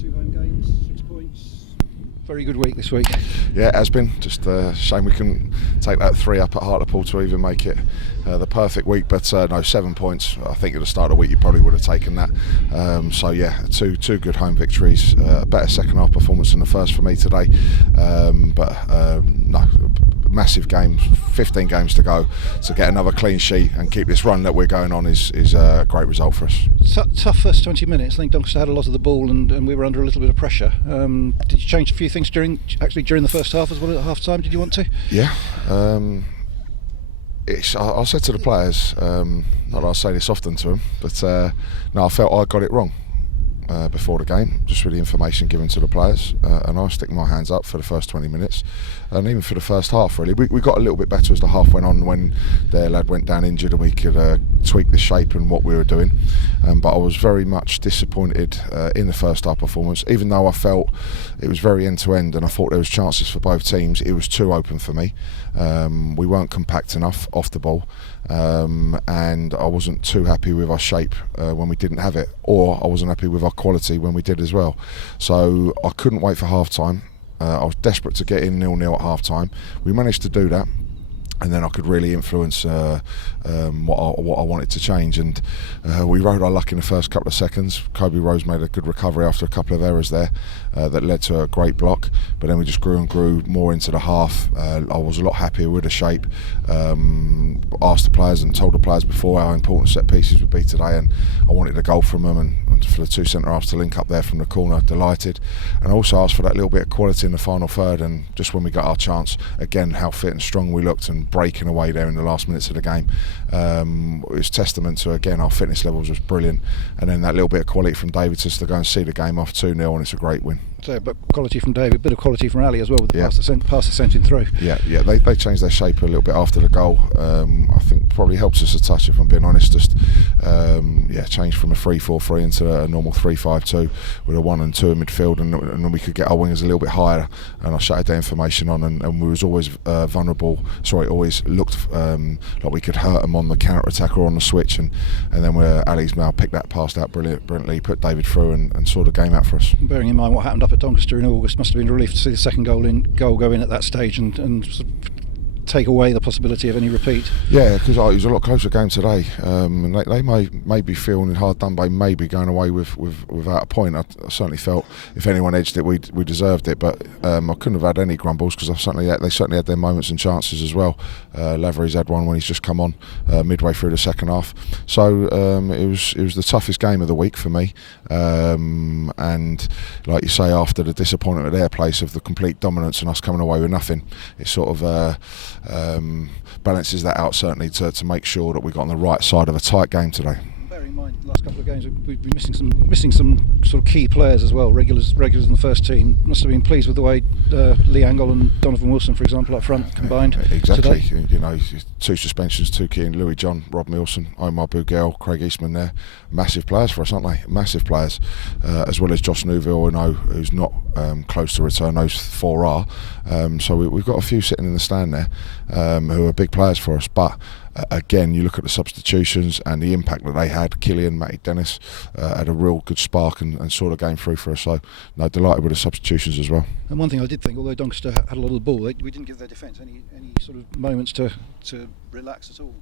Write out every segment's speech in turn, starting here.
2 home games, 6 points. Very good week this week. Yeah, it has been. Just a shame we couldn't take that 3 up at Hartlepool to even make it the perfect week. But no, 7 points. I think at the start of the week you probably would have taken that. So yeah, two good home victories. Better second half performance than the first for me today. No, massive game. 15 games to go. To get another clean sheet and keep this run that we're going on is a great result for us. Tough first 20 minutes. I think Doncaster had a lot of the ball and we were under a little bit of pressure. Did you change a few things during the first half as well at half time? Did you want to? Yeah. I said to the players, not that I say this often to them, but no, I felt I got it wrong before the game, just with the information given to the players, and I was sticking my hands up for the first 20 minutes and even for the first half really. We got a little bit better as the half went on when their lad went down injured and we could tweak the shape and what we were doing, but I was very much disappointed in the first half performance. Even though I felt it was very end to end and I thought there was chances for both teams, it was too open for me. We weren't compact enough off the ball, and I wasn't too happy with our shape when we didn't have it, or I wasn't happy with our quality when we did as well. So I couldn't wait for half time. I was desperate to get in 0-0 at half time. We managed to do that, and then I could really influence what I wanted to change, and we rode our luck in the first couple of seconds. Kobe Rose made a good recovery after a couple of errors there that led to a great block, but then we just grew and grew more into the half. I was a lot happier with the shape. Asked the players and told the players before how important set pieces would be today, and I wanted a goal from them, and for the 2 centre-halves to link up there from the corner, delighted. And I also asked for that little bit of quality in the final third, and just when we got our chance, again how fit and strong we looked and breaking away there in the last minutes of the game. It was testament to, again, our fitness levels was brilliant, and then that little bit of quality from David to go and see the game off 2-0, and it's a great win. So, but quality from David, a bit of quality from Ali as well with the pass that sent him through. Yeah, they changed their shape a little bit after the goal. I think probably helps us a touch, if I'm being honest. Just changed from a 3-4-3 into a normal 3-5-2 with a 1 and 2 in midfield, and then we could get our wingers a little bit higher. And I shouted their information on, and we was always vulnerable. Sorry, always looked like we could hurt them on the counter attack or on the switch, and then where Ali's now picked that pass out brilliantly, put David through, and saw the game out for us. Bearing in mind what happened up at Doncaster in August, must have been a relief to see the second goal go in at that stage and sort of take away the possibility of any repeat. Yeah, because it was a lot closer game today, and they may be feeling hard done by maybe going away without a point. I certainly felt if anyone edged it, we deserved it, but I couldn't have had any grumbles, because they certainly had their moments and chances as well. Lavery's had one when he's just come on midway through the second half. So it was the toughest game of the week for me, and like you say, after the disappointment at their place of the complete dominance and us coming away with nothing, it sort of balances that out, certainly, to make sure that we got on the right side of a tight game today. Bearing in mind, the last couple of games we've been missing some sort of key players as well, regulars in the first team. Must have been pleased with the way Lee Angle and Donovan Wilson, for example, up front combined. Exactly. Today. You know, 2 suspensions, 2 key, Louis John, Rob Milson, Omar Bugel, Craig Eastman there. Massive players for us, aren't they? Massive players. As well as Josh Newville, who's not close to return. Those 4 are. So we've got a few sitting in the stand there who are big players for us. But again, you look at the substitutions and the impact that they had. Killian, Matty Dennis had a real good spark and saw the game through for us. So delighted with the substitutions as well. And one thing I did think, although Doncaster had a lot of the ball, we didn't give their defence any sort of moments to relax at all.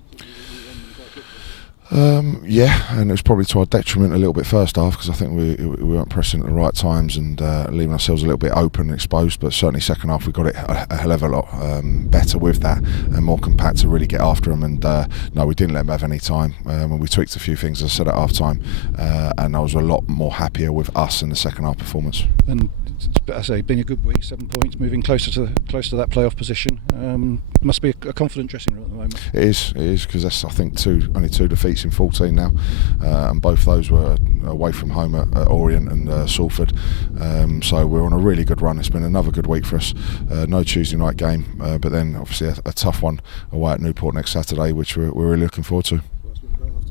Yeah, and it was probably to our detriment a little bit first half, because I think we weren't pressing at the right times and leaving ourselves a little bit open and exposed, but certainly second half we got it a hell of a lot better with that and more compact to really get after them, and we didn't let them have any time, and we tweaked a few things, as I said, at half time, and I was a lot more happier with us in the second half performance. And as I say, been a good week, 7 points, moving closer to that playoff position. Must be a confident dressing room at the moment. It is, because that's, I think, only 2 defeats in 14 now, and both those were away from home at Orient and Salford. So we're on a really good run. It's been another good week for us. No Tuesday night game, but then obviously a tough one away at Newport next Saturday, which we're really looking forward to.